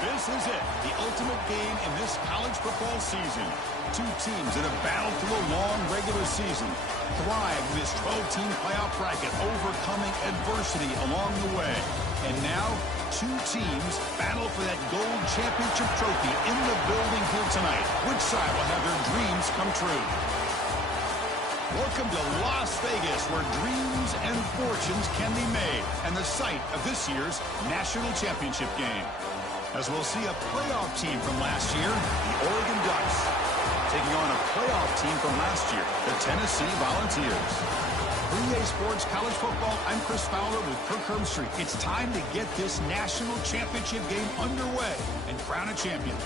This is it, the ultimate game in this college football season. Two teams that have battled through a long regular season, thrived in this 12-team playoff bracket, overcoming adversity along the way. And now, two teams battle for that gold championship trophy in the building here tonight. Which side will have their dreams come true? Welcome to Las Vegas, where dreams and fortunes can be made, and the site of this year's national championship game. As we'll see a playoff team from last year, the Oregon Ducks, taking on a playoff team from last year, the Tennessee Volunteers. For EA Sports College Football, I'm Chris Fowler with Kirk Herbstreit. It's time to get this national championship game underway and crown a champion.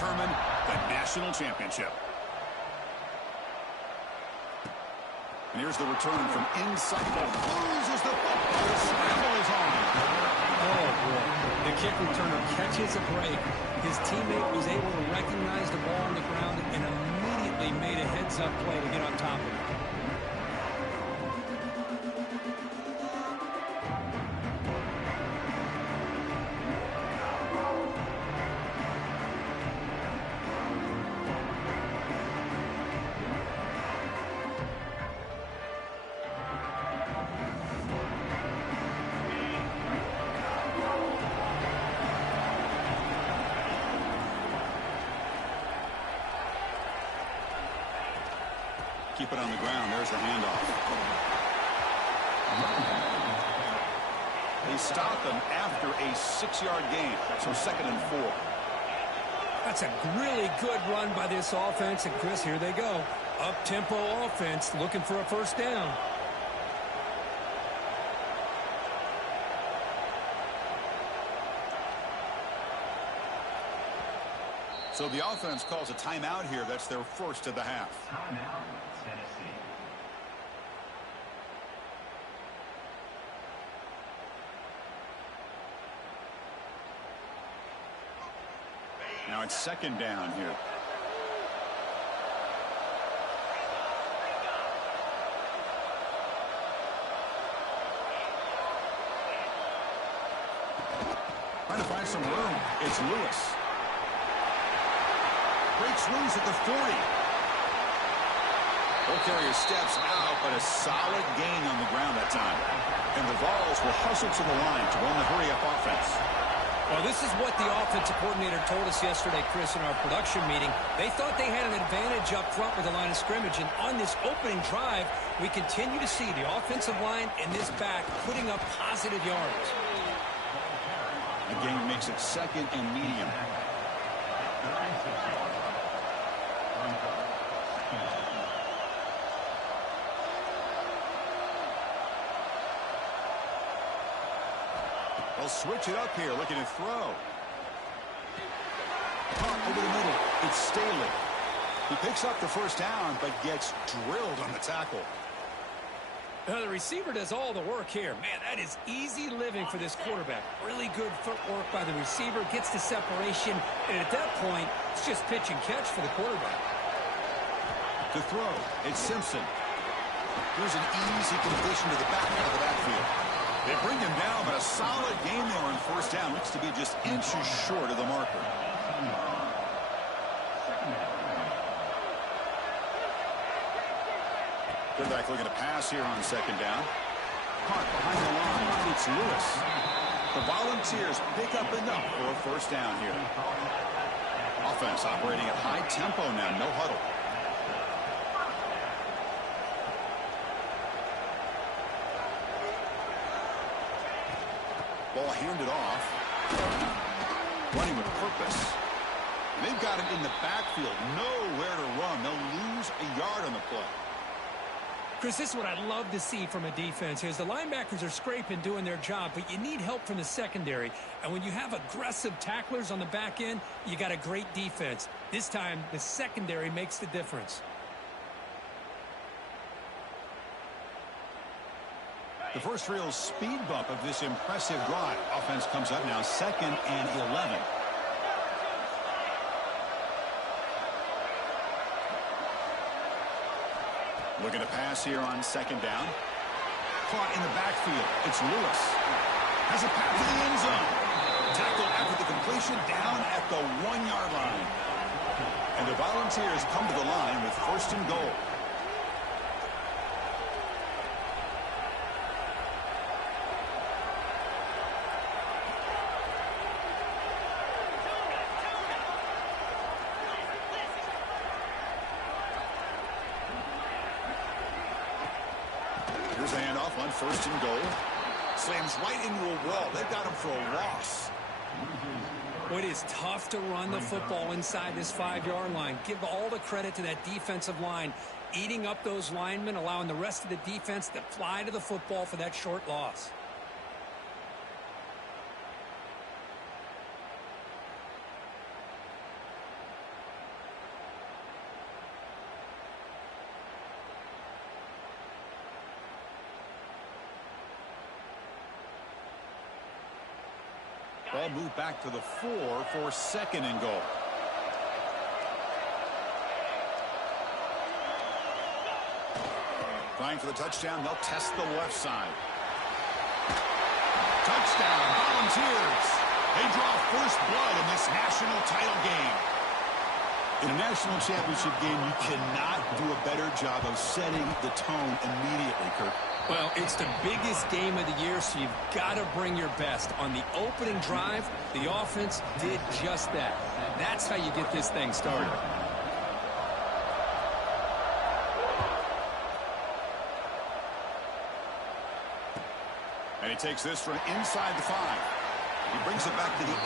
Determine the national championship. And here's the return from inside. Loses the football. The scramble is on. Oh, boy. The kick returner catches a break. His teammate was able to recognize the ball on the ground and immediately made a heads-up play to get on top of it. Keep it on the ground. There's the handoff. They stop them after a 6-yard gain, so 2nd and 4. That's a really good run by this offense, and Chris, here they go. Up-tempo offense looking for a first down. So the offense calls a timeout here. That's their first of the half. Timeout, Tennessee. Now it's 2nd down here. Trying to find some room. It's Lewis. Breaks loose at the 40. Ball carrier steps out, but a solid gain on the ground that time. And the Vols will hustle to the line to run the hurry-up offense. Well, this is what the offensive coordinator told us yesterday, Chris, in our production meeting. They thought they had an advantage up front with the line of scrimmage, and on this opening drive, we continue to see the offensive line and this back putting up positive yards. The game makes it 2nd and medium. They'll switch it up here, looking to throw. Caught over the middle. It's Staley. He picks up the first down, but gets drilled on the tackle. The receiver does all the work here. Man, that is easy living for this quarterback. Really good footwork by the receiver, gets the separation, and at that point, it's just pitch and catch for the quarterback. To throw, it's Simpson. Here's an easy completion to the back end of the backfield. They bring him down, but a solid game there on first down. Looks to be just inches short of the marker. Quarterback looking to pass here on 2nd down. Caught behind the line. It's Lewis. The Volunteers pick up enough for a first down here. Offense operating at high tempo now. No huddle. Ball handed off. Running with purpose. They've got it in the backfield. Nowhere to run. They'll lose a yard on the play. Chris, this is what I love to see from a defense. Is the linebackers are scraping, doing their job, but you need help from the secondary. And when you have aggressive tacklers on the back end, you got a great defense. This time, the secondary makes the difference. The first real speed bump of this impressive drive. Offense comes up now 2nd and 11. Looking to pass here on 2nd down. Caught in the backfield. It's Lewis. Has a pass to the end zone. Tackled after the completion down at the 1-yard line. And the Volunteers come to the line with 1st and goal. Here's a handoff on 1st and goal. Slams right into a wall. They've got him for a loss. Well, it is tough to run the football inside this 5-yard line. Give all the credit to that defensive line, eating up those linemen, allowing the rest of the defense to fly to the football for that short loss. Ball moved back to the 4 for 2nd and goal. Trying for the touchdown. They'll test the left side. Touchdown, Volunteers. They draw first blood in this national title game. In a national championship game, you cannot do a better job of setting the tone immediately, Kirk. Well, it's the biggest game of the year, so you've got to bring your best. On the opening drive, the offense did just that. That's how you get this thing started. And he takes this from inside the 5. He brings it back to the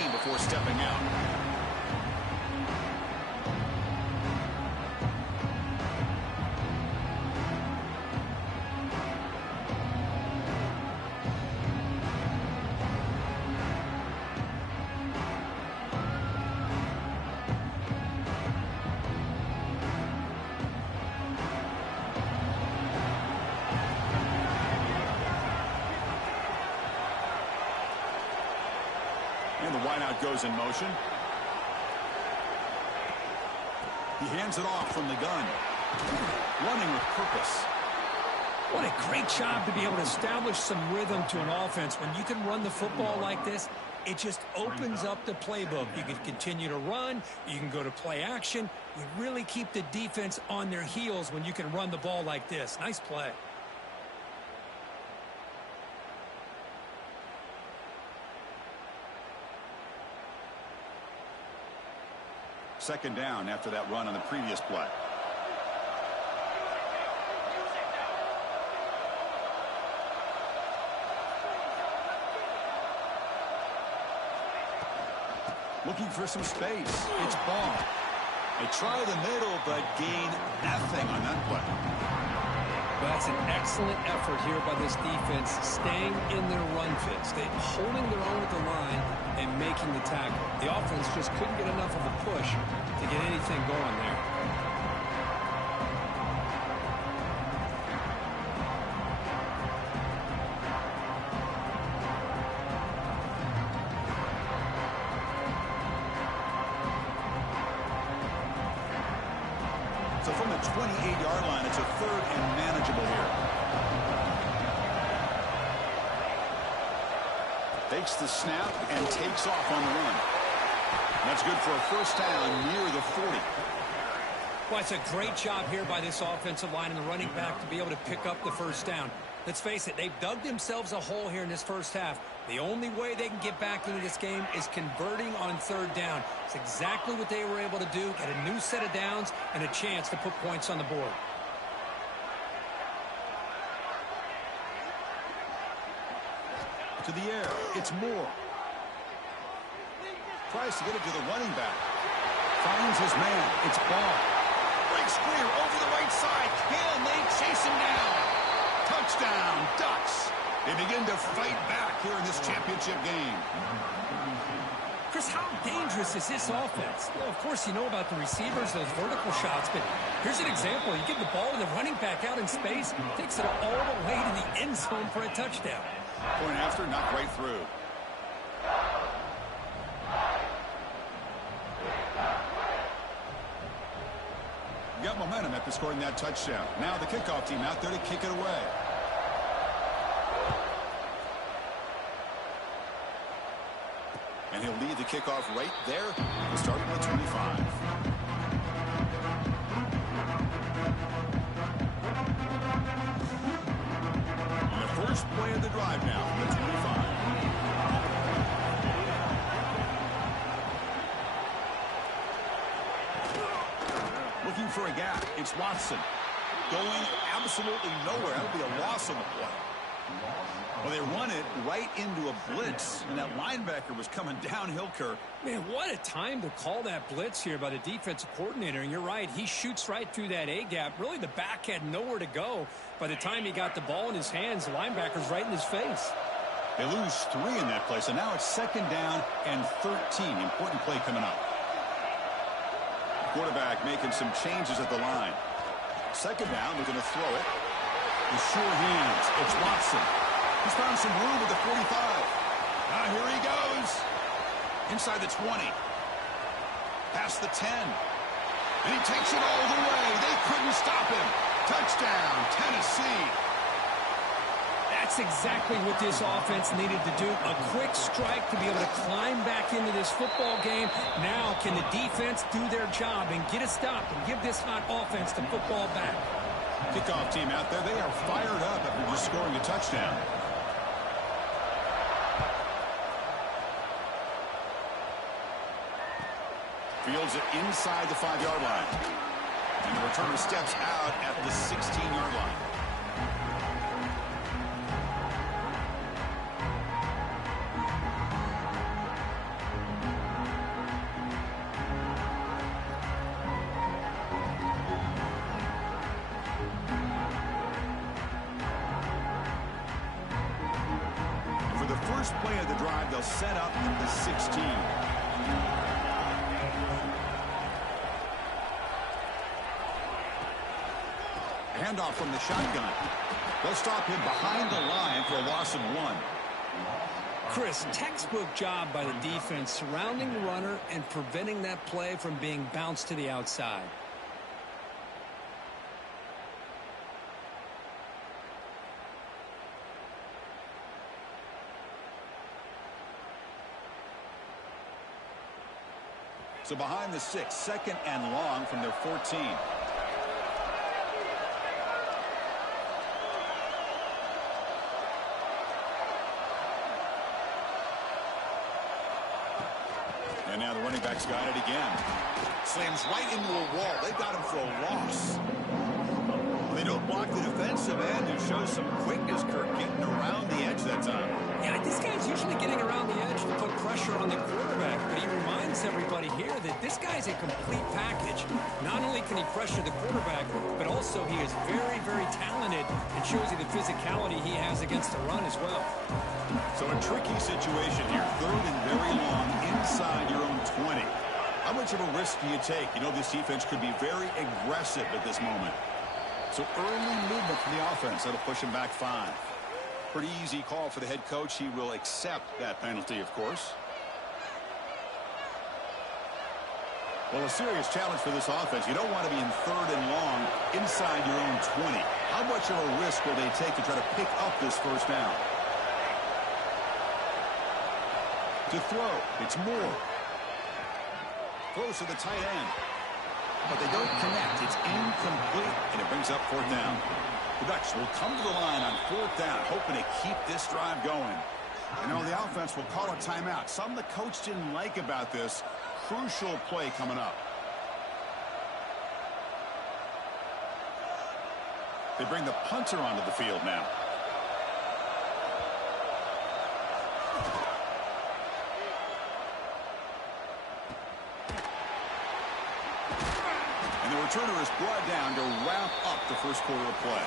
18 before stepping out. And the wideout goes in motion. He hands it off from the gun. Running with purpose. What a great job to be able to establish some rhythm to an offense. When you can run the football like this, it just opens up the playbook. You can continue to run. You can go to play action. You really keep the defense on their heels when you can run the ball like this. Nice play. Second down after that run on the previous play. Looking for some space. It's Ball. They try the middle, but gain nothing on that play. Well, that's an excellent effort here by this defense, staying in their run fits. They're holding their own at the line and making the tackle. The offense just couldn't get enough of a push to get anything going there. So from the 28-yard line, it's a 3rd and manageable here. Takes the snap and takes off on the run. That's good for a first down near the 40. Well, it's a great job here by this offensive line and the running back to be able to pick up the first down. Let's face it, they've dug themselves a hole here in this first half. The only way they can get back into this game is converting on 3rd down. It's exactly what they were able to do, get a new set of downs and a chance to put points on the board. To the air, it's Moore. Tries to get it to the running back. Finds his man. It's Ball. Breaks screener over the right side. Can they chase him down? Touchdown, Ducks. They begin to fight back here in this championship game. Chris, how dangerous is this offense? Well, of course, you know about the receivers, those vertical shots, but here's an example. You give the ball to the running back out in space, takes it all the way to the end zone for a touchdown. Point after, knocked right through. You got momentum after scoring that touchdown. Now the kickoff team out there to kick it away. And he'll lead the kickoff right there, starting at 25. And the first play of the drive now from the 25. Looking for a gap. It's Watson. Going absolutely nowhere. That would be a loss on the play. Well, they run it right into a blitz, and that linebacker was coming downhill, Kirk. Man, what a time to call that blitz here by the defensive coordinator. And you're right, he shoots right through that A-gap. Really, the back had nowhere to go. By the time he got the ball in his hands, the linebacker's right in his face. They lose 3 in that play, so now it's 2nd down and 13. Important play coming up. Quarterback making some changes at the line. 2nd down, they're going to throw it. With sure hands, it's Watson. He's found some room with the 45. Now here he goes. Inside the 20. Past the 10. And he takes it all the way. They couldn't stop him. Touchdown, Tennessee. That's exactly what this offense needed to do. A quick strike to be able to climb back into this football game. Now can the defense do their job and get a stop and give this hot offense the football back? Kickoff team out there, they are fired up after just scoring a touchdown. Fields it inside the 5-yard line. And the returner steps out at the 16-yard line. For the first play of the drive, they'll set up at the 16. Handoff from the shotgun. They'll stop him behind the line for a loss of 1. Chris, textbook job by the defense surrounding the runner and preventing that play from being bounced to the outside. So behind the 6, 2nd and long from their 14. And now the running back's got it again. Slams right into a wall. They've got him for a loss. They don't block the defensive end and show some quickness, Kirk, getting around the edge that time. Yeah, this guy's usually getting around the edge to put pressure on the quarterback, but he reminds everybody here that this guy's a complete package. Not only can he pressure the quarterback, but also he is very, very talented and shows you the physicality he has against the run as well. So a tricky situation here. 3rd and very long inside your own 20. How much of a risk do you take? You know, this defense could be very aggressive at this moment. So early movement from the offense. That'll push him back 5. Pretty easy call for the head coach. He will accept that penalty, of course. Well, a serious challenge for this offense. You don't want to be in 3rd and long inside your own 20. How much of a risk will they take to try to pick up this 1st down? To throw, it's Moore. Close to the tight end. But they don't connect. It's incomplete, and it brings up 4th down. The Ducks will come to the line on 4th down, hoping to keep this drive going. You know, the offense will call a timeout. Something the coach didn't like about this. Crucial play coming up. They bring the punter onto the field now. returner is brought down to wrap up the first quarter of play.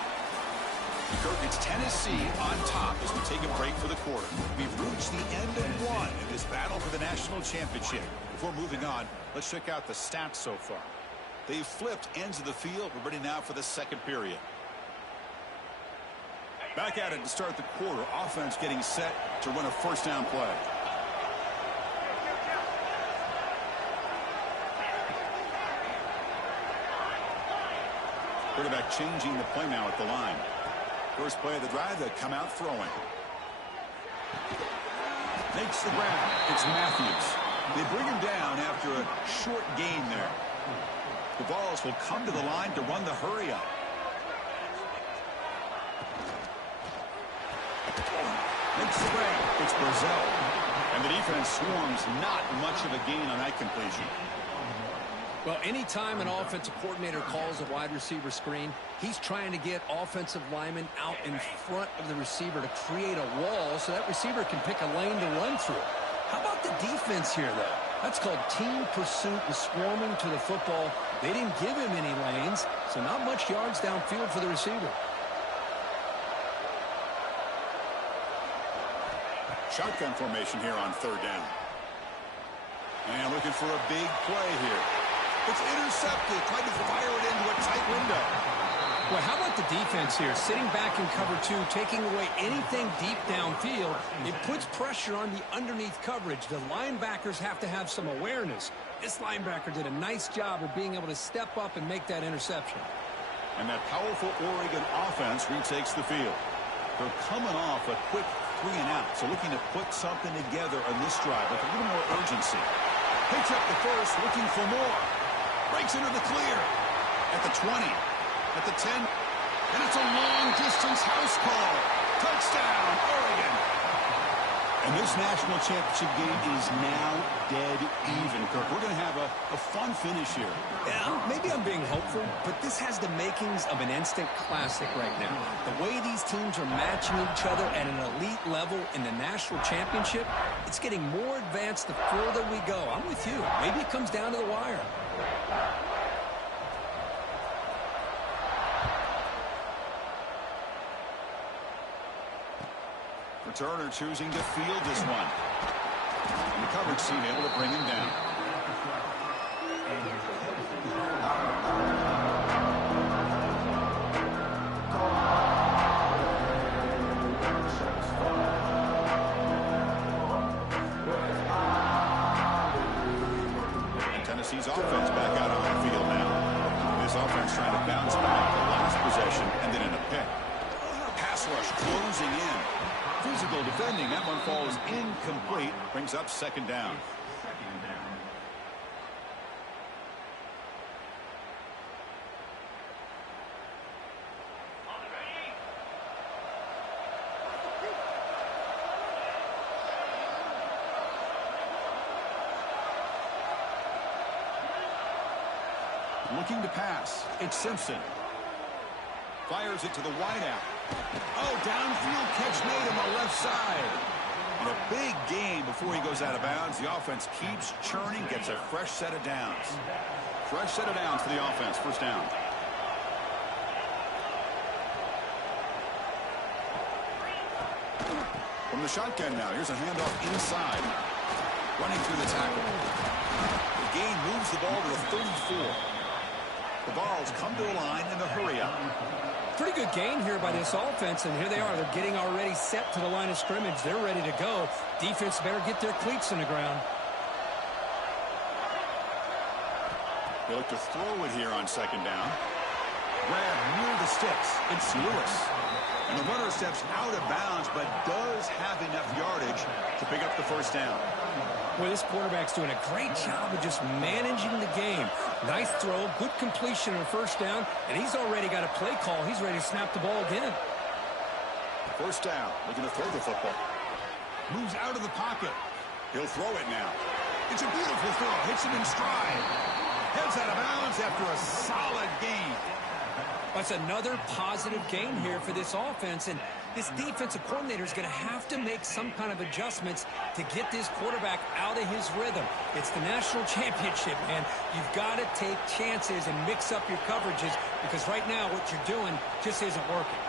Kirk, it's Tennessee on top as we take a break for the quarter. We've reached the end of one in this battle for the national championship. Before moving on, let's check out the stats so far. They've flipped ends of the field. We're ready now for the second period. Back at it to start the quarter. Offense getting set to run a first down play. Quarterback changing the play now at the line. First play of the drive, they come out throwing. Makes the grab. It's Matthews. They bring him down after a short gain there. The balls will come to the line to run the hurry up. Makes the grab. It's Brazil. And the defense swarms. Not much of a gain on that completion. Well, anytime an offensive coordinator calls a wide receiver screen, he's trying to get offensive linemen out in front of the receiver to create a wall so that receiver can pick a lane to run through. How about the defense here, though? That's called team pursuit and swarming to the football. They didn't give him any lanes, so not much yards downfield for the receiver. Shotgun formation here on third down. And looking for a big play here. It's intercepted. Tried to fire it into a tight window. Well, how about the defense here? Sitting back in cover two, taking away anything deep downfield. It puts pressure on the underneath coverage. The linebackers have to have some awareness. This linebacker did a nice job of being able to step up and make that interception. And that powerful Oregon offense retakes the field. They're coming off a quick 3 and out, so looking to put something together on this drive with a little more urgency. Picks up the first, looking for more. Breaks into the clear. At the 20. At the 10. And it's a long-distance house call. Touchdown, Oregon. And this national championship game is now dead even, Kirk. We're going to have a fun finish here. Yeah, maybe I'm being hopeful, but this has the makings of an instant classic right now. The way these teams are matching each other at an elite level in the national championship, it's getting more advanced the further we go. I'm with you. Maybe it comes down to the wire. Returner choosing to field this one. And the coverage team able to bring him down. Tennessee's offense back out on the field now. This offense trying to bounce back the last possession and then in a pick. Pass rush closing in. Physical defending. That one falls incomplete. Brings up second down. Looking to pass. It's Simpson. Fires it to the wideout. Oh, downfield catch made on the left side. And a big gain before he goes out of bounds. The offense keeps churning, gets a fresh set of downs. Fresh set of downs for the offense. First down. From the shotgun now. Here's a handoff inside. Running through the tackle. The gain moves the ball to the 34. The balls come to the line in the hurry up. Pretty good gain here by this offense, and here they are. They're getting already set to the line of scrimmage. They're ready to go. Defense better get their cleats in the ground. They look to throw it here on second down. Grab near the sticks. It's Lewis. And the runner steps out of bounds, but does have enough yardage to pick up the first down. Boy, this quarterback's doing a great job of just managing the game. Nice throw, good completion on a first down, and he's already got a play call. He's ready to snap the ball again. First down, looking to throw the football. Moves out of the pocket. He'll throw it now. It's a beautiful throw. Hits him in stride. Heads out of bounds after a solid gain. That's another positive gain here for this offense, and this defensive coordinator is going to have to make some kind of adjustments to get this quarterback out of his rhythm. It's the national championship, man. You've got to take chances and mix up your coverages because right now what you're doing just isn't working.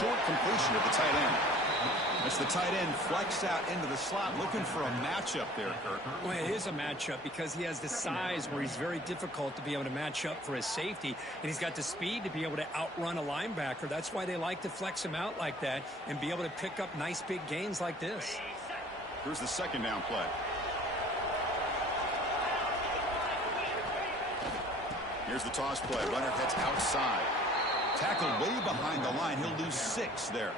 Short completion of the tight end. As the tight end flexed out into the slot, looking for a matchup there, Kirk. Well, it is a matchup because he has the size where he's very difficult to be able to match up for his safety, and he's got the speed to be able to outrun a linebacker. That's why they like to flex him out like that and be able to pick up nice big gains like this. Here's the second down play. Here's the toss play. Runner heads outside. Tackle way behind the line. He'll lose 6 there.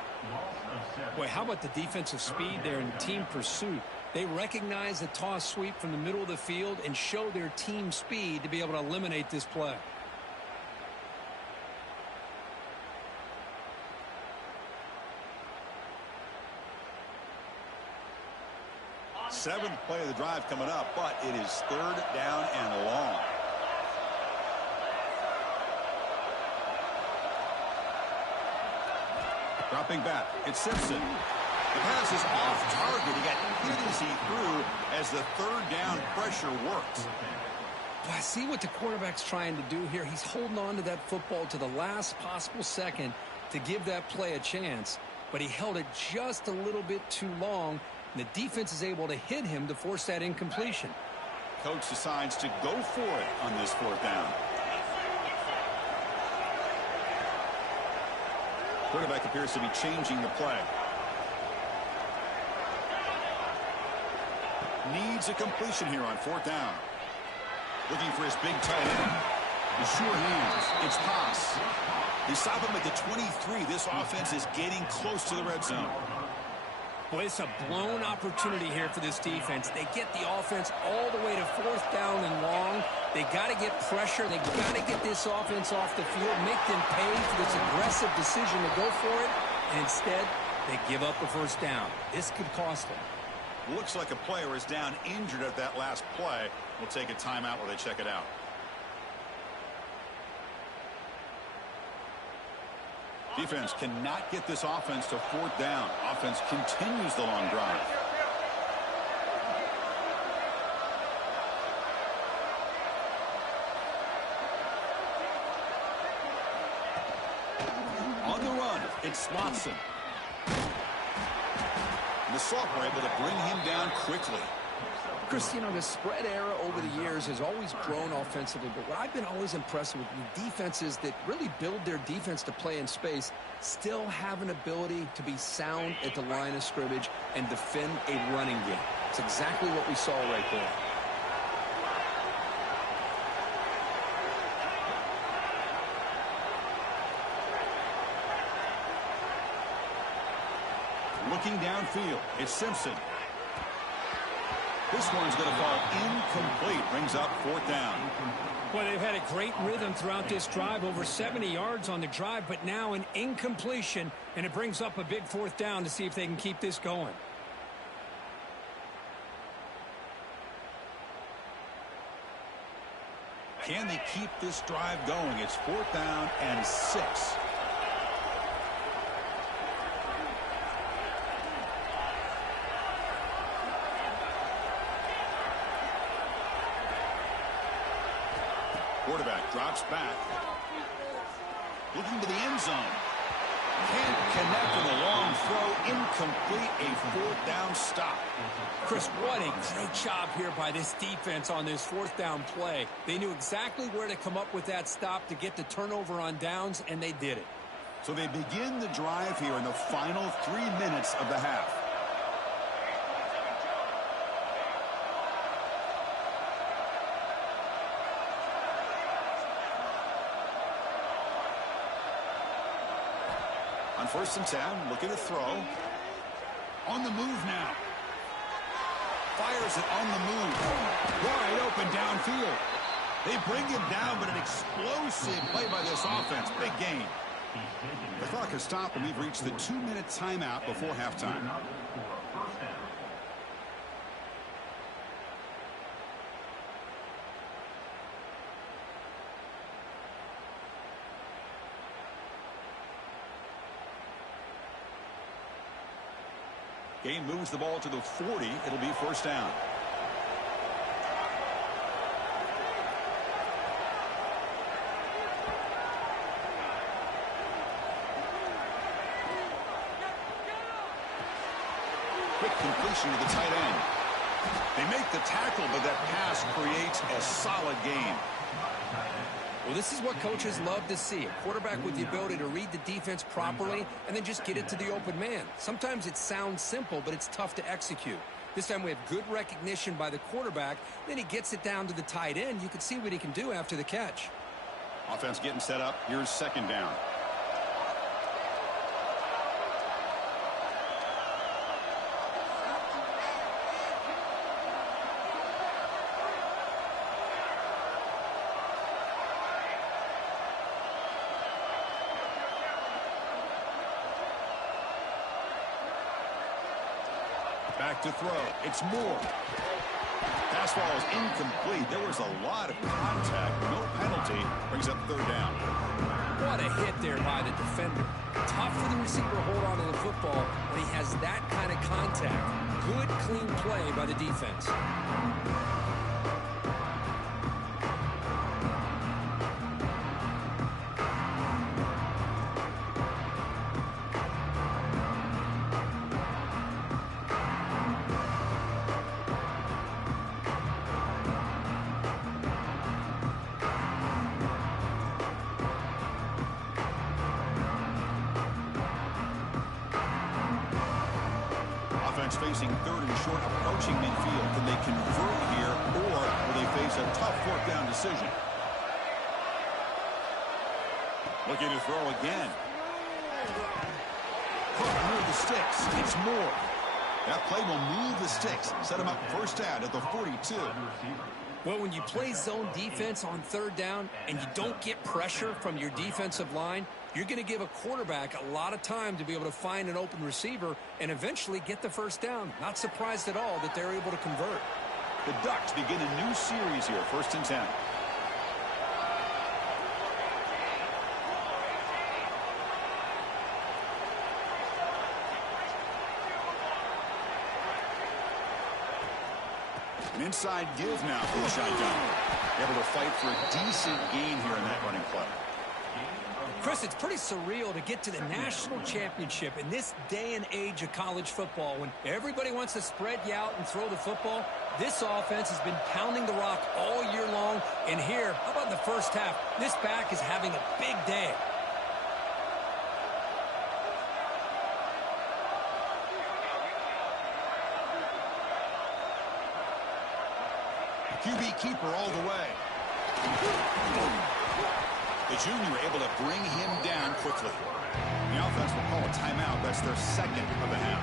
Boy, how about the defensive speed there in team pursuit? They recognize the toss sweep from the middle of the field and show their team speed to be able to eliminate this play. Seventh play of the drive coming up, but it is third down and long. Dropping back, it's Simpson. The pass is off target. He got hit as he threw as the third down pressure worked. Well, I see what the quarterback's trying to do here. He's holding on to that football to the last possible second to give that play a chance. But he held it just a little bit too long, and the defense is able to hit him to force that incompletion. Coach decides to go for it on this fourth down. Quarterback appears to be changing the play. Needs a completion here on fourth down. Looking for his big tight end. The sure hands. It's pass. They stop him at the 23. This offense is getting close to the red zone. Boy, it's a blown opportunity here for this defense. They get the offense all the way to fourth down and long. They got to get pressure. They got to get this offense off the field, make them pay for this aggressive decision to go for it. And instead, they give up the first down. This could cost them. Looks like a player is down injured at that last play. We'll take a timeout while they check it out. Defense cannot get this offense to fourth down. Offense continues the long drive. On the run, it's Watson. And the Salt were able to bring him down quickly. Chris, you know, the spread era over the years has always grown offensively, but what I've been always impressed with defenses that really build their defense to play in space still have an ability to be sound at the line of scrimmage and defend a running game. It's exactly what we saw right there. Looking downfield, it's Simpson. This one's going to fall incomplete. Brings up fourth down. Well, they've had a great rhythm throughout this drive, over 70 yards on the drive, but now an incompletion, and it brings up a big fourth down to see if they can keep this going. Can they keep this drive going? It's fourth down and 6. Quarterback drops back. Looking to the end zone. Can't connect with a long throw. Incomplete. A fourth down stop. Chris, what a great job here by this defense on this fourth down play. They knew exactly where to come up with that stop to get the turnover on downs, and they did it. So they begin the drive here in the final 3 minutes of the half. On 1st and 10, looking to throw. On the move now. Fires it on the move. Wide open downfield. They bring him down, but an explosive play by this offense. Big gain. The clock has stopped, and we've reached the 2-minute timeout before halftime. Gain moves the ball to the 40. It'll be first down. Quick completion to the tight end. They make the tackle, but that pass creates a solid gain. Well, this is what coaches love to see. A quarterback with the ability to read the defense properly and then just get it to the open man. Sometimes it sounds simple, but it's tough to execute. This time we have good recognition by the quarterback. Then he gets it down to the tight end. You can see what he can do after the catch. Offense getting set up. Here's second down. Back to throw. It's Moore. Pass ball is incomplete. There was a lot of contact. No penalty. Brings up third down. What a hit there by the defender. Tough for the receiver to hold on to the football when he has that kind of contact. Good, clean play by the defense. Facing third and short, approaching midfield. Can they convert here, or will they face a tough fourth down decision? Looking to throw again. Move the sticks. It's Moore. That play will move the sticks. Set him up first down at the 42. Well, when you play zone defense on third down and you don't get pressure from your defensive line, you're going to give a quarterback a lot of time to be able to find an open receiver and eventually get the first down. Not surprised at all that they're able to convert. The Ducks begin a new series here, 1st and 10. An inside give now for the shotgun. Able to fight for a decent gain here in that running play. Chris, it's pretty surreal to get to the national championship in this day and age of college football when everybody wants to spread you out and throw the football. This offense has been pounding the rock all year long. And here, how about in the first half? This back is having a big day. QB keeper all the way. The junior able to bring him down quickly. The offense will call a timeout. That's their second of the half.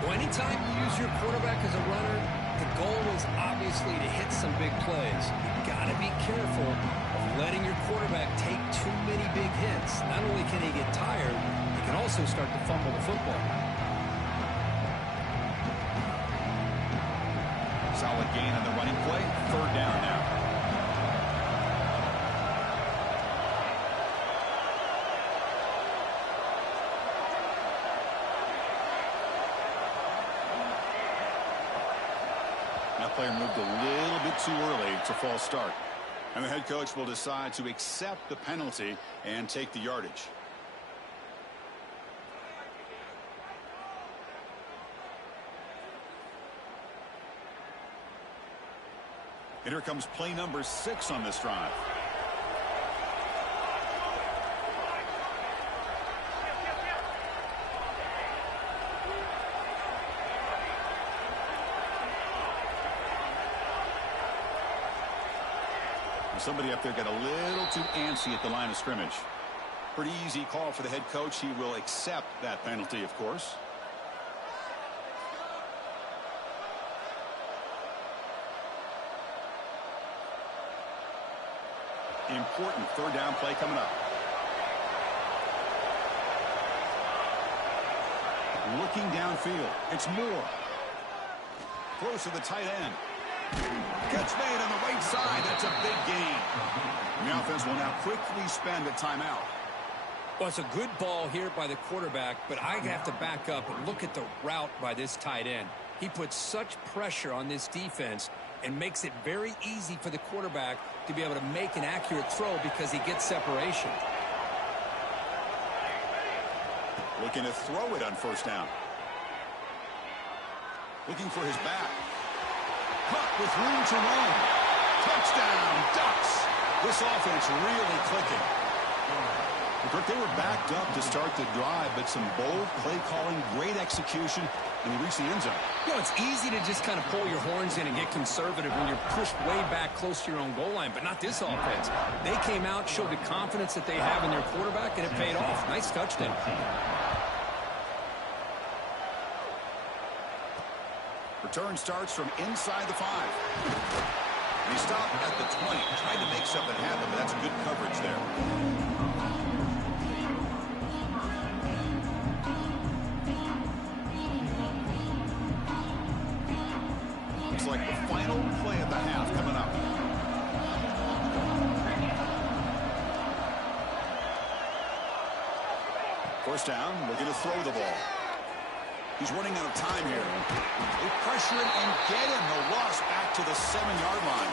Well, anytime you use your quarterback as a runner, the goal is obviously to hit some big plays. You got to be careful of letting your quarterback take too many big hits. Not only can he get tired, he can also start to fumble the football. Solid gain on the running play. Third down now. That player moved a little bit too early. It's a false start. And the head coach will decide to accept the penalty and take the yardage. And here comes play number 6 on this drive. Somebody up there got a little too antsy at the line of scrimmage. Pretty easy call for the head coach. He will accept that penalty, of course. Important third down play coming up. Looking downfield. It's Moore. Close to the tight end. Catch made on the right side. That's a big gain. And the offense will now quickly spend a timeout. Well, it's a good ball here by the quarterback, but I have to back up and look at the route by this tight end. He puts such pressure on this defense and makes it very easy for the quarterback to be able to make an accurate throw because he gets separation. Looking to throw it on first down. Looking for his back. Caught with room to run. Touchdown, Ducks. This offense really clicking. Kirk, they were backed up to start the drive, but some bold play calling, great execution, and they reached the end zone. You know, it's easy to just kind of pull your horns in and get conservative when you're pushed way back close to your own goal line, but not this offense. They came out, showed the confidence that they have in their quarterback, and it paid off. Nice touchdown. Return starts from inside the 5. And he stopped at the 20, tried to make something happen, but that's good coverage there. Looks like the final play of the half coming up. First down, looking to throw the ball. He's running out of time here. They pressure him and get him. The loss back to the 7-yard line.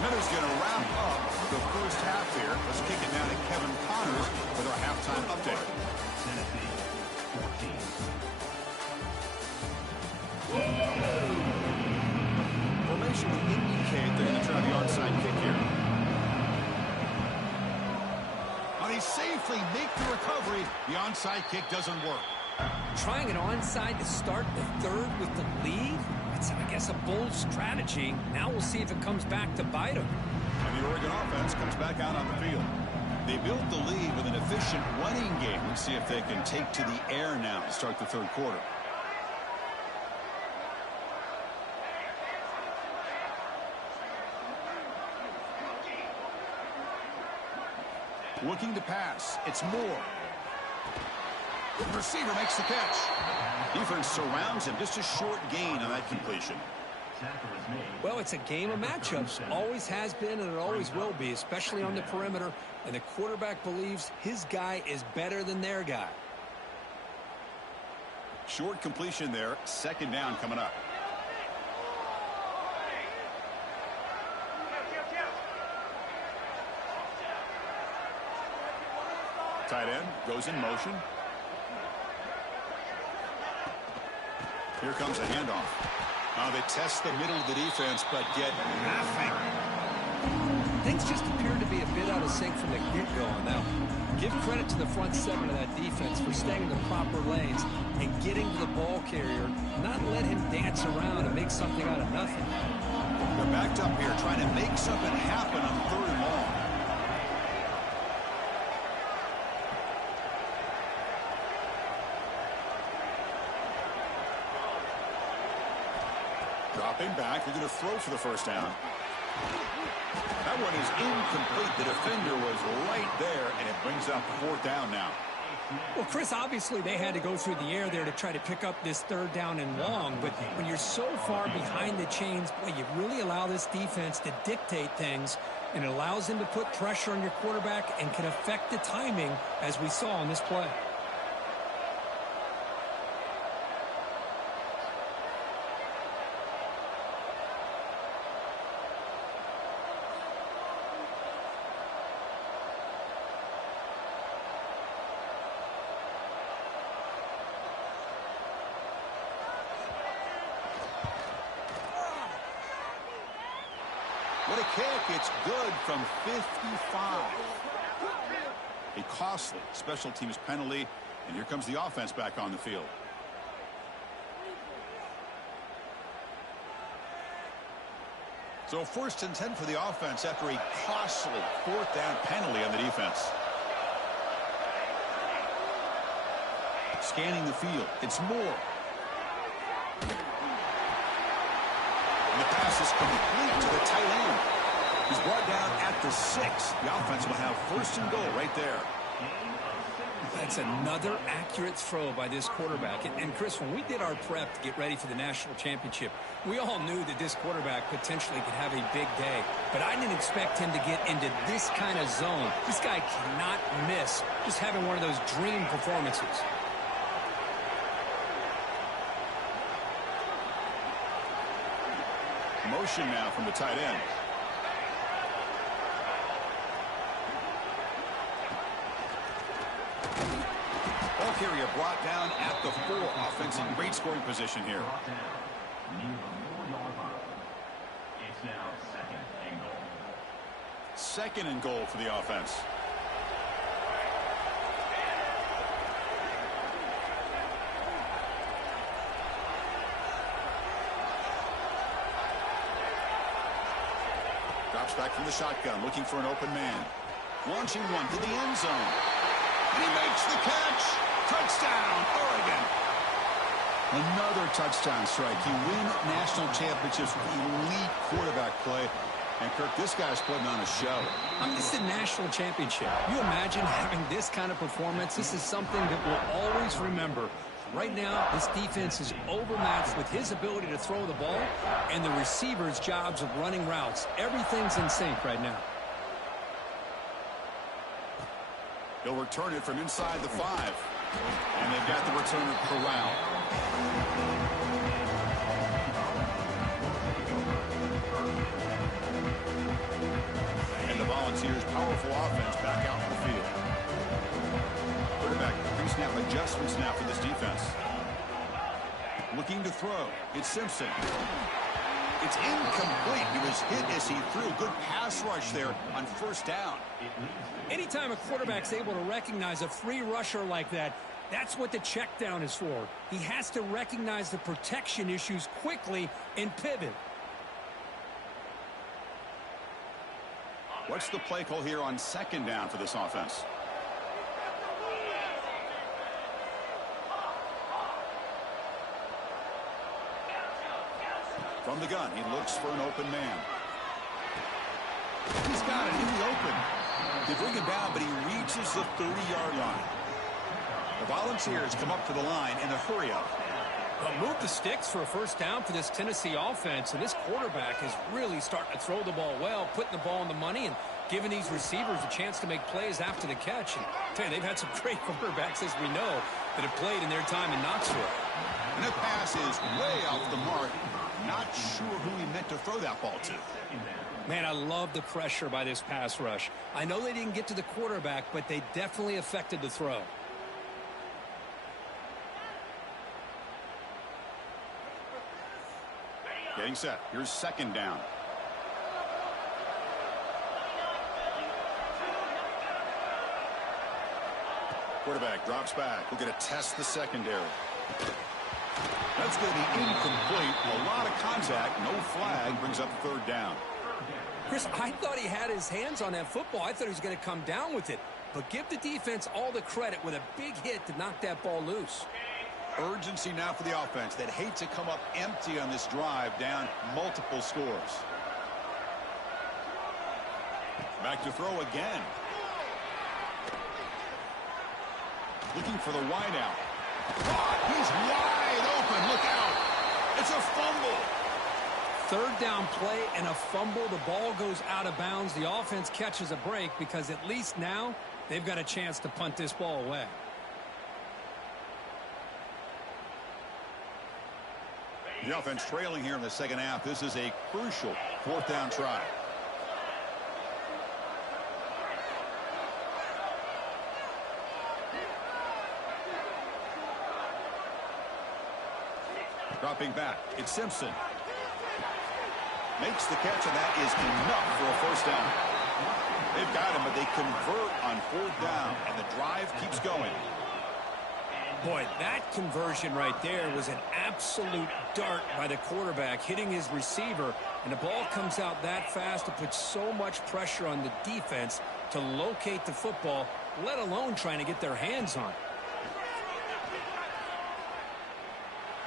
Miller's going to wrap up the first half here. Let's kick it down to Kevin Connors with our halftime update. Tennessee 14. Formation would indicate they're going to try the onside kick here. And he safely make the recovery. The onside kick doesn't work. Trying an onside to start the third with the lead? It's, I guess, a bold strategy. Now we'll see if it comes back to bite them. And the Oregon offense comes back out on the field. They built the lead with an efficient running game. Let's see if they can take to the air now to start the third quarter. Looking to pass. It's Moore. The receiver makes the catch. Defense surrounds him. Just a short gain on that completion. Well, it's a game of matchups. Always has been and it always will be, especially on the perimeter. And the quarterback believes his guy is better than their guy. Short completion there. Second down coming up. Tight end goes in motion. Here comes a handoff. Now they test the middle of the defense, but get nothing. Things just appear to be a bit out of sync from the get-go. Now, give credit to the front seven of that defense for staying in the proper lanes and getting to the ball carrier, not let him dance around and make something out of nothing. They're backed up here trying to make something happen on third and long. Dropping back, they're going to throw for the first down. That one is incomplete. The defender was right there, and it brings up fourth down now. Well, Chris, obviously they had to go through the air there to try to pick up this third down and long, but when you're so far behind the chains, boy, you really allow this defense to dictate things, and it allows them to put pressure on your quarterback and can affect the timing, as we saw on this play. What a kick. It's good from 55. A costly special teams penalty, and here comes the offense back on the field. So 1st and 10 for the offense after a costly fourth down penalty on the defense. Scanning the field. It's Moore. And the pass is complete to the tight end. He's brought down at the 6. The offense will have 1st and goal right there. That's another accurate throw by this quarterback. And Chris, when we did our prep to get ready for the national championship, we all knew that this quarterback potentially could have a big day. But I didn't expect him to get into this kind of zone. This guy cannot miss. Just having one of those dream performances. Motion now from the tight end. Ball carrier brought down at the 4. Offense in great scoring position here. It's now second and goal. Second and goal for the offense. Drops back from the shotgun, looking for an open man. Launching one to the end zone. And he makes the catch. Touchdown, Oregon. Another touchdown strike. You win national championships with elite quarterback play. And, Kirk, this guy's putting on a show. I mean, this is a national championship. You imagine having this kind of performance? This is something that we'll always remember. Right now, this defense is overmatched with his ability to throw the ball and the receiver's jobs of running routes. Everything's in sync right now. He'll return it from inside the 5. And they've got the returner corralled. And the Volunteers' powerful offense back out in the field. Quarterback pre-snap adjustments now for this defense. Looking to throw. It's Simpson. It's incomplete. He was hit as he threw. Good pass rush there on first down. Anytime a quarterback's able to recognize a free rusher like that, that's what the check down is for. He has to recognize the protection issues quickly and pivot. What's the play call here on second down for this offense? From the gun, he looks for an open man. He's got it in the open. They bring him down, but he reaches the 30-yard line. The Volunteers come up to the line in a hurry-up. Well, move the sticks for a first down for this Tennessee offense, and this quarterback is really starting to throw the ball well, putting the ball on the money, and giving these receivers a chance to make plays after the catch. And tell you, they've had some great quarterbacks, as we know, that have played in their time in Knoxville. And the pass is way off the mark. Not sure who he meant to throw that ball to. Man, I love the pressure by this pass rush. I know they didn't get to the quarterback, but they definitely affected the throw. Getting set. Here's second down. Quarterback drops back. We're going to test the secondary. That's going to be incomplete. A lot of contact. No flag. Brings up third down. Chris, I thought he had his hands on that football. I thought he was going to come down with it. But give the defense all the credit with a big hit to knock that ball loose. Urgency now for the offense that hate to come up empty on this drive, down multiple scores. Back to throw again. Looking for the wideout. He's wide open. Look out. It's a fumble. Third down play and a fumble. The ball goes out of bounds. The offense catches a break because at least now they've got a chance to punt this ball away. The offense trailing here in the second half. This is a crucial fourth down try. Dropping back. It's Simpson. Makes the catch, and that is enough for a first down. They've got him, but they convert on fourth down, and the drive keeps going. Boy, that conversion right there was an absolute dart by the quarterback, hitting his receiver, and the ball comes out that fast to put so much pressure on the defense to locate the football, let alone trying to get their hands on it.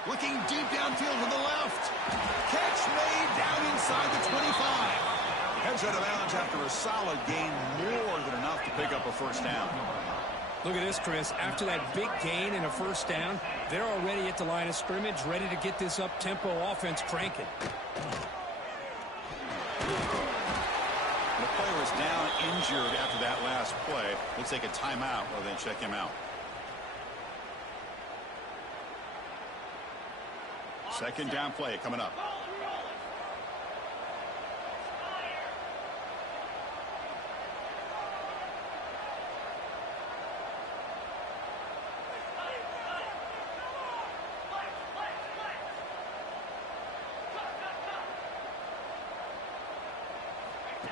Looking deep downfield to the left. Catch made down inside the 25. Heads out of bounds after a solid gain, more than enough to pick up a first down. Look at this, Chris. After that big gain and a first down, they're already at the line of scrimmage, ready to get this up-tempo offense cranking. The player is down injured after that last play. We'll take a timeout rather than check him out. Second down play coming up.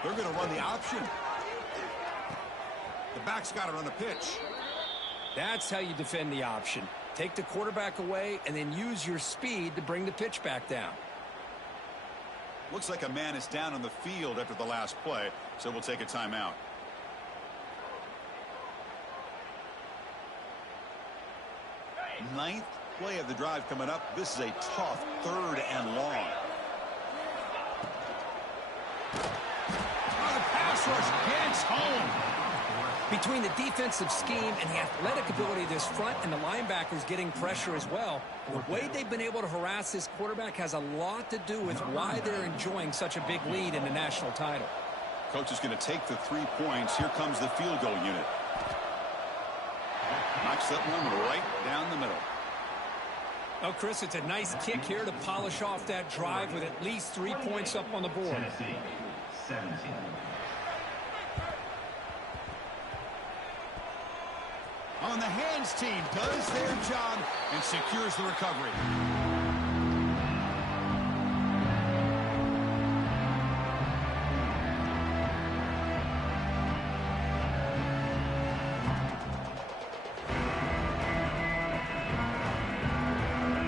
They're going to run the option. The back's got to run a pitch. That's how you defend the option. Take the quarterback away and then use your speed to bring the pitch back down. Looks like a man is down on the field after the last play, so we'll take a timeout. Ninth play of the drive coming up. This is a tough 3rd and long. The pass rush gets home. Between the defensive scheme and the athletic ability of this front and the linebackers getting pressure as well, the way they've been able to harass this quarterback has a lot to do with why they're enjoying such a big lead in the national title. Coach is going to take the 3 points. Here comes the field goal unit. Knocks that one right down the middle. Oh, Chris, it's a nice kick here to polish off that drive with at least 3 points up on the board. Tennessee, 17. On the hands team does their job and secures the recovery.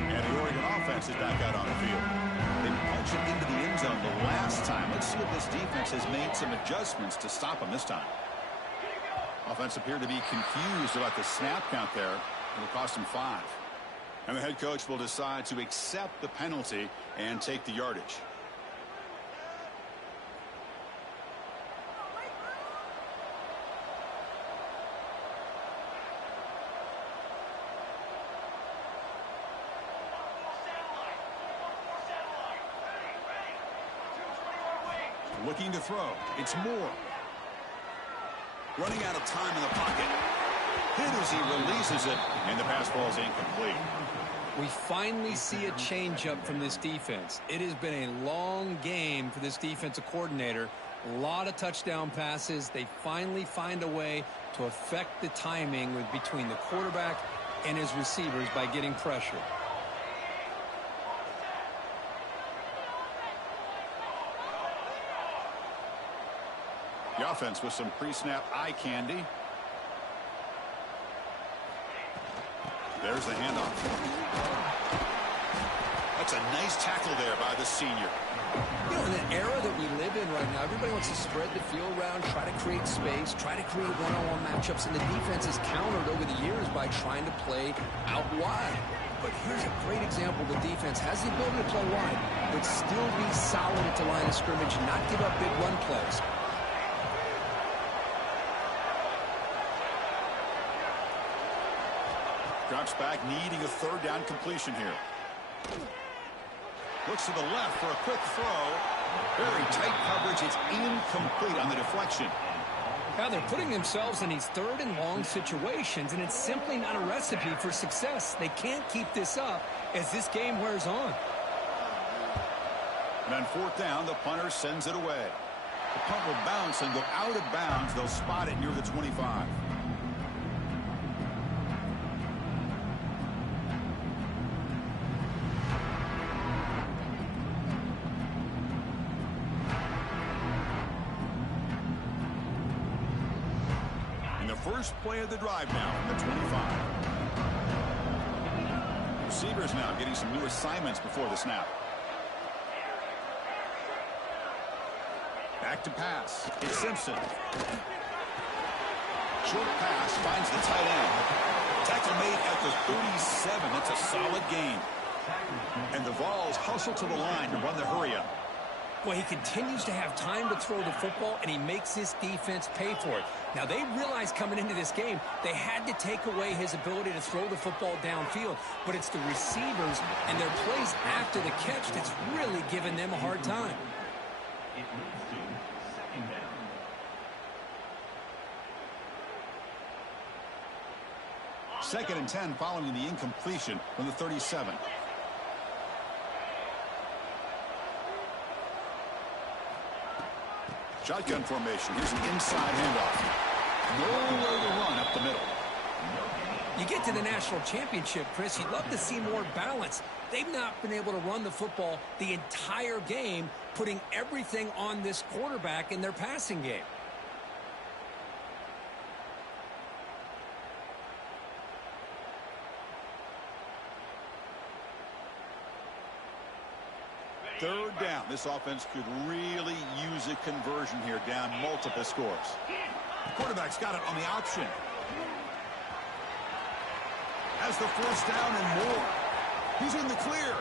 And the Oregon offense is back out on the field. They punched it into the end zone the last time. Let's see if this defense has made some adjustments to stop them this time. Offense appeared to be confused about the snap count there. It'll cost them 5. And the head coach will decide to accept the penalty and take the yardage. Looking to throw. It's Moore. Running out of time in the pocket. Hit as he releases it, and the pass falls incomplete. We finally see a changeup from this defense. It has been a long game for this defensive coordinator. A lot of touchdown passes. They finally find a way to affect the timing between the quarterback and his receivers by getting pressure. The offense with some pre-snap eye candy. There's the handoff. That's a nice tackle there by the senior. You know, in the era that we live in right now, everybody wants to spread the field around, try to create space, try to create one-on-one matchups, and the defense has countered over the years by trying to play out wide. But here's a great example. The defense has the ability to play wide, but still be solid at the line of scrimmage and not give up big run plays. Drops back, needing a 3rd down completion here. Looks to the left for a quick throw. Very tight coverage. It's incomplete on the deflection. Now they're putting themselves in these 3rd and long situations, and it's simply not a recipe for success. They can't keep this up as this game wears on. And on 4th down, the punter sends it away. The punt will bounce and go out of bounds. They'll spot it near the 25. First play of the drive now from the 25. Receivers now getting some new assignments before the snap. Back to pass. It's Simpson. Short pass finds the tight end. Tackle made at the 37. That's a solid gain. And the Vols hustle to the line to run the hurry up. Well, he continues to have time to throw the football, and he makes his defense pay for it. Now, they realized coming into this game they had to take away his ability to throw the football downfield, but it's the receivers and their plays after the catch that's really giving them a hard time. It leads to second down. Second and 10 following the incompletion from the 37. Shotgun formation. Here's an inside handoff. Nowhere to run up the middle. You get to the national championship, Chris, you'd love to see more balance. They've not been able to run the football the entire game, putting everything on this quarterback in their passing game. Third down. This offense could really use a conversion here, down multiple scores. Quarterback's got it on the option. Has the first down and more. He's in the clear.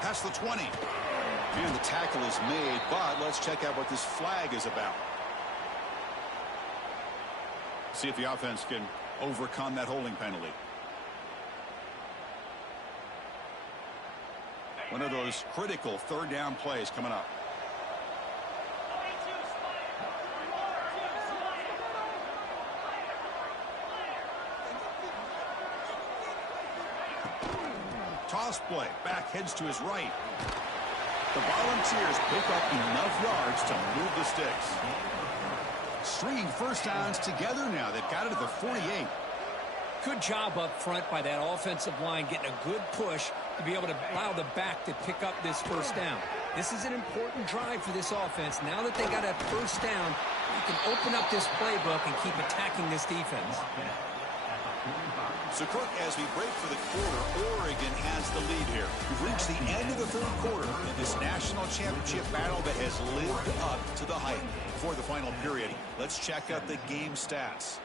Past the 20. And the tackle is made, but let's check out what this flag is about. See if the offense can overcome that holding penalty. One of those critical third down plays coming up. Toss play. Back heads to his right. The Volunteers pick up enough yards to move the sticks. Stringing first downs together now. They've got it at the 48. Good job up front by that offensive line, getting a good push to be able to allow the back to pick up this first down. This is an important drive for this offense. Now that they got a first down, you can open up this playbook and keep attacking this defense. So, Kirk, as we break for the quarter, Oregon has the lead here. We've reached the end of the third quarter in this national championship battle that has lived up to the hype. Before the final period, let's check out the game stats.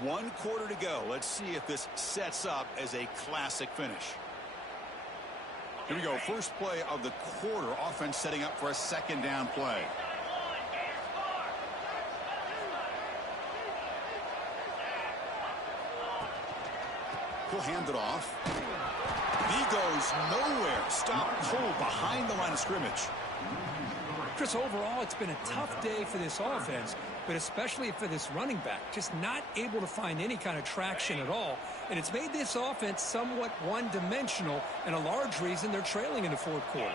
1 quarter to go. Let's see if this sets up as a classic finish. Here we go. First play of the quarter. Offense setting up for a second down play. He'll hand it off. He goes nowhere. Stop cold behind the line of scrimmage. Chris, overall, it's been a tough day for this offense, but especially for this running back. Just not able to find any kind of traction at all. And it's made this offense somewhat one-dimensional, and a large reason they're trailing in the fourth quarter.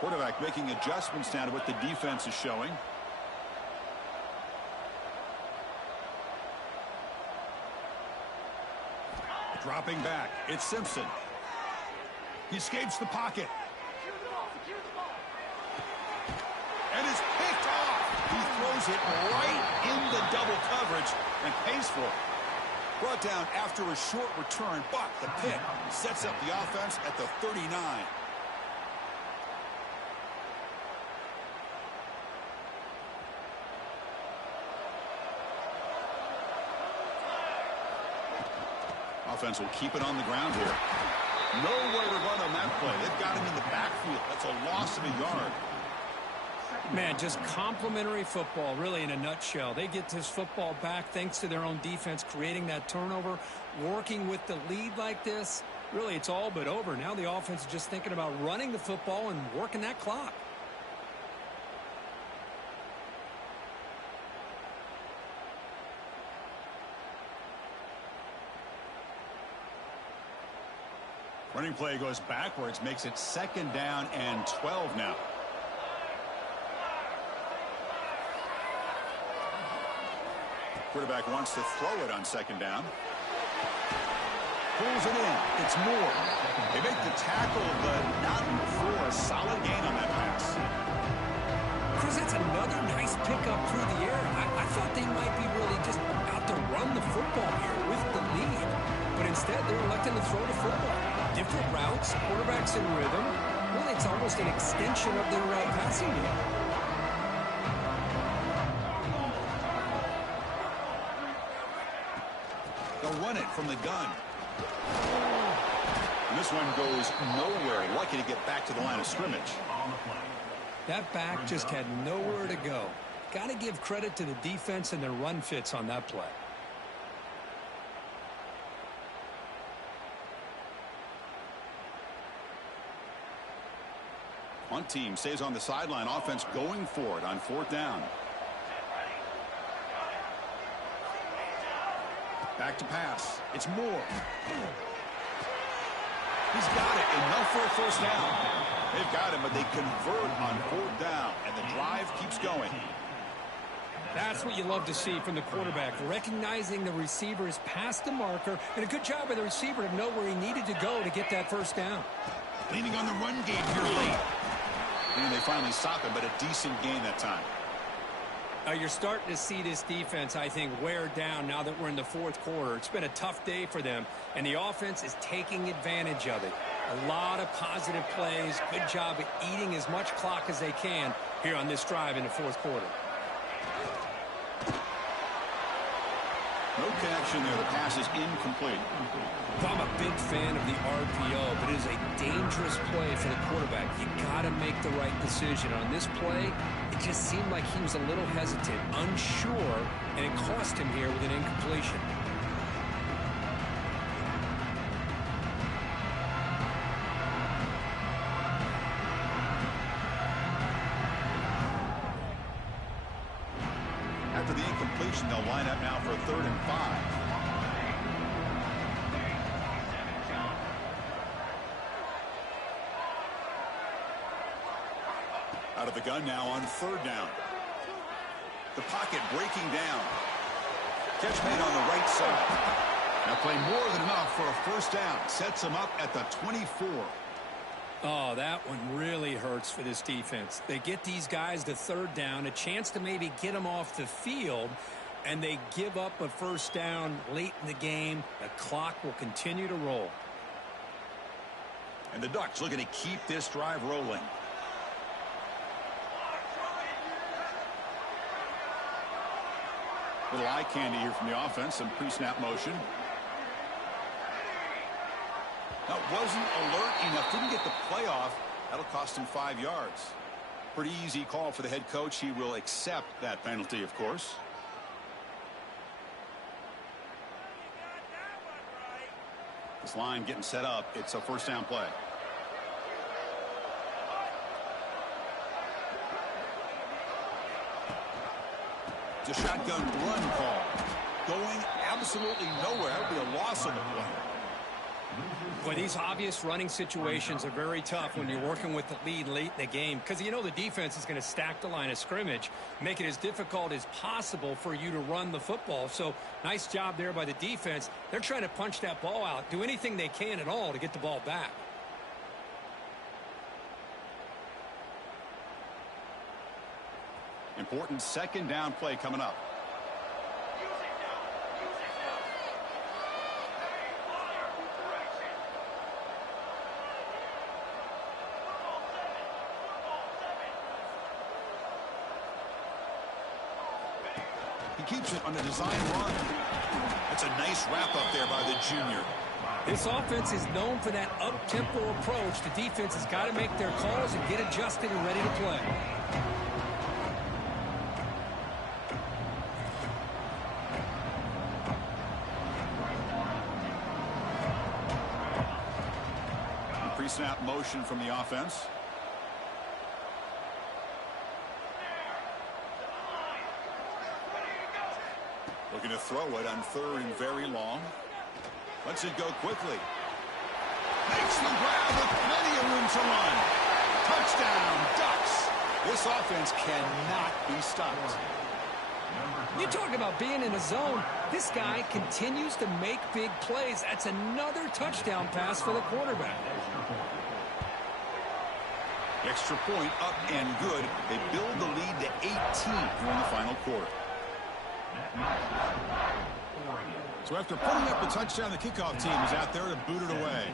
Quarterback making adjustments now to what the defense is showing. Dropping back. It's Simpson. He escapes the pocket. And is picked off. He throws it right in the double coverage and pays for it. Brought down after a short return, but the pick sets up the offense at the 39. Offense will keep it on the ground here. Nowhere to run on that play. They've got him in the backfield. That's a loss of a yard. Man, just complimentary football, really, in a nutshell. They get this football back thanks to their own defense, creating that turnover, working with the lead like this. Really, it's all but over. Now the offense is just thinking about running the football and working that clock. Running play goes backwards, makes it second down and 12 now. Quarterback wants to throw it on second down. Pulls it in. It's Moore. They make the tackle, but not for a solid gain on that pass. Chris, that's another nice pickup through the air. I thought they might be really just out to run the football here with the lead. But instead, they're electing to throw the football. Different routes, quarterbacks in rhythm. Really, it's almost an extension of their passing game. from the gun. And this one goes nowhere. Lucky to get back to the line of scrimmage. That back just had nowhere to go. Got to give credit to the defense and their run fits on that play. One team stays on the sideline. Offense going for it on 4th down. Back to pass. It's Moore. He's got it. Enough for a first down. They've got him, but they convert on 4th down, and the drive keeps going. That's what you love to see from the quarterback, recognizing the receiver is past the marker, and a good job by the receiver to know where he needed to go to get that first down. Leaning on the run game here late. And they finally stop him, but a decent gain that time. You're starting to see this defense, I think, wear down now that we're in the 4th quarter. It's been a tough day for them, and the offense is taking advantage of it. A lot of positive plays. Good job of eating as much clock as they can here on this drive in the 4th quarter. No connection there. The pass is incomplete. I'm a big fan of the RPO, but it is a dangerous play for the quarterback. You got to make the right decision. On this play, it just seemed like he was a little hesitant, unsure, and it cost him here with an incompletion. After the incompletion, they'll line up now for 3rd and 5. Out of the gun now on 3rd down. The pocket breaking down. Catch made on the right side. Now play more than enough for a first down. Sets him up at the 24. Oh, that one really hurts for this defense. They get these guys to 3rd down, a chance to maybe get them off the field, and they give up a first down late in the game. The clock will continue to roll. And the Ducks looking to keep this drive rolling. Little eye candy here from the offense. Some pre-snap motion. That wasn't alert enough. Didn't get the play off. That'll cost him 5 yards. Pretty easy call for the head coach. He will accept that penalty, of course. This line getting set up. It's a first down play. It's a shotgun run call. Going absolutely nowhere. That would be a loss of the play. Boy, these obvious running situations are very tough when you're working with the lead late in the game, because you know the defense is going to stack the line of scrimmage, make it as difficult as possible for you to run the football. So nice job there by the defense. They're trying to punch that ball out, do anything they can at all to get the ball back. Important 2nd down play coming up. He keeps it on a design run. That's a nice wrap up there by the junior. This offense is known for that up-tempo approach. The defense has got to make their calls and get adjusted and ready to play. Pre-snap motion from the offense. Looking to throw it on 3rd and very long. Lets it go quickly. Makes the grab with plenty of room to run. Touchdown, Ducks. This offense cannot be stopped. You talk about being in a zone. This guy continues to make big plays. That's another touchdown pass for the quarterback. Extra point up and good. They build the lead to 18 here in the final quarter. So after putting up the touchdown, the kickoff team is out there to boot it away.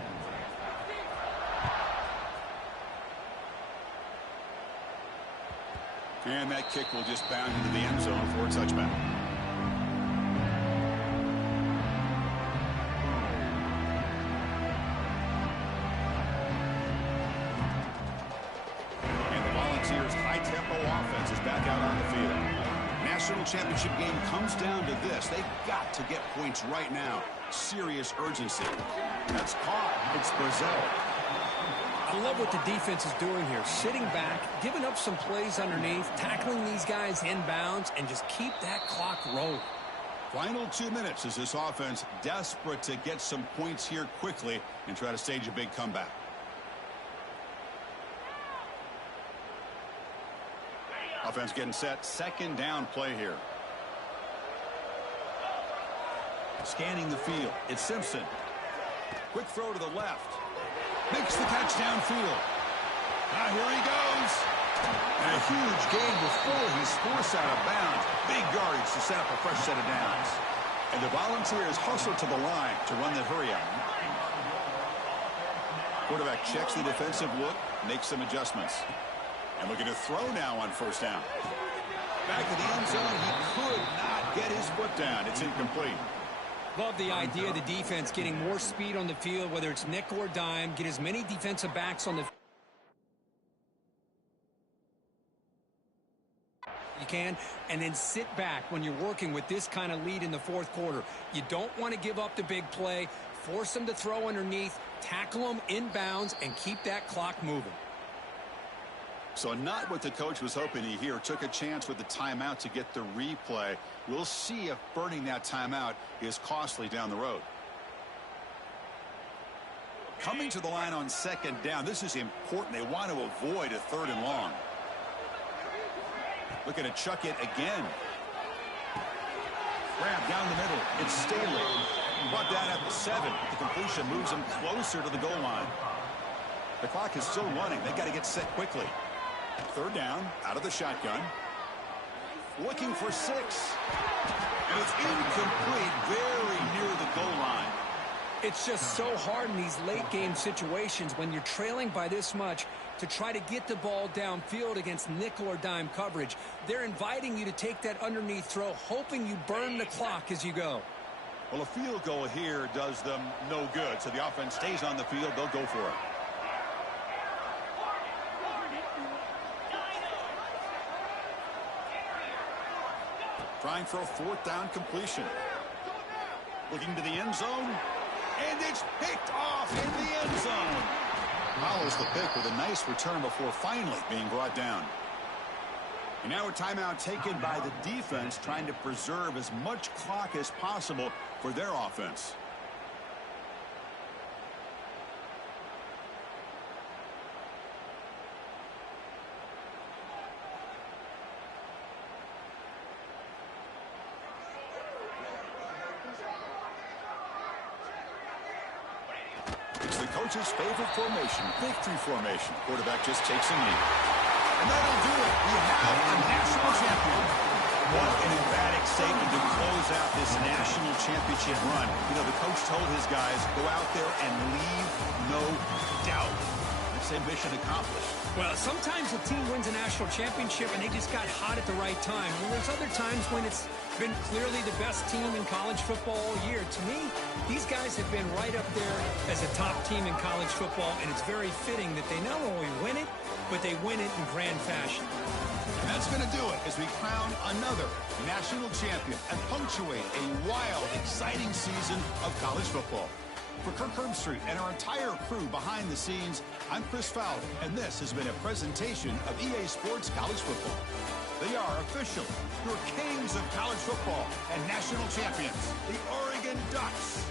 And that kick will just bound into the end zone for a touchback. back out on the field. National championship game comes down to this. They've got to get points right now. Serious urgency. That's caught. It's Brazil. I love what the defense is doing here. Sitting back, giving up some plays underneath, tackling these guys inbounds, and just keep that clock rolling. Final 2 minutes as this offense desperate to get some points here quickly and try to stage a big comeback. Offense getting set. Second down play here. Scanning the field. It's Simpson. Quick throw to the left. Makes the catch downfield. Now here he goes. And a huge gain before he's forced out of bounds. Big yardage to set up a fresh set of downs. And the Volunteers hustle to the line to run that hurry out. Quarterback checks the defensive look, makes some adjustments. And looking to throw now on first down. Back to the end zone. He could not get his foot down. It's incomplete. Love the idea of the defense getting more speed on the field, whether it's nickel or dime. Get as many defensive backs on the field you can, and then sit back when you're working with this kind of lead in the fourth quarter. You don't want to give up the big play. Force them to throw underneath, tackle them inbounds, and keep that clock moving. So not what the coach was hoping to hear. Took a chance with the timeout to get the replay. We'll see if burning that timeout is costly down the road. Coming to the line on second down. This is important. They want to avoid a third and long. Looking to chuck it again. Grab down the middle. It's Staley. Brought down at the 7. The completion moves him closer to the goal line. The clock is still running. They got to get set quickly. Third down, out of the shotgun. Looking for 6. And it's incomplete, very near the goal line. It's just so hard in these late game situations when you're trailing by this much to try to get the ball downfield against nickel or dime coverage. They're inviting you to take that underneath throw, hoping you burn the clock as you go. Well, a field goal here does them no good. So the offense stays on the field. They'll go for it. Trying for a fourth down completion. Looking to the end zone. And it's picked off in the end zone. Follows the pick with a nice return before finally being brought down. And now a timeout taken by the defense, trying to preserve as much clock as possible for their offense. Coach's favorite formation, victory formation. Quarterback just takes a knee. And that'll do it. We have a national champion. What an emphatic statement to close out this national championship run. You know, the coach told his guys, go out there and leave no doubt. Let's say mission accomplished. Well, sometimes a team wins a national championship and they just got hot at the right time. And there's other times when it's been clearly the best team in college football all year. To me, these guys have been right up there as a top team in college football, and it's very fitting that they not only win it, but they win it in grand fashion. And that's going to do it as we crown another national champion and punctuate a wild, exciting season of college football. For Kirk Herbstreit and our entire crew behind the scenes, I'm Chris Fowler, and this has been a presentation of EA Sports College Football. They are officially your kings of college football and national champions, the Oregon Ducks.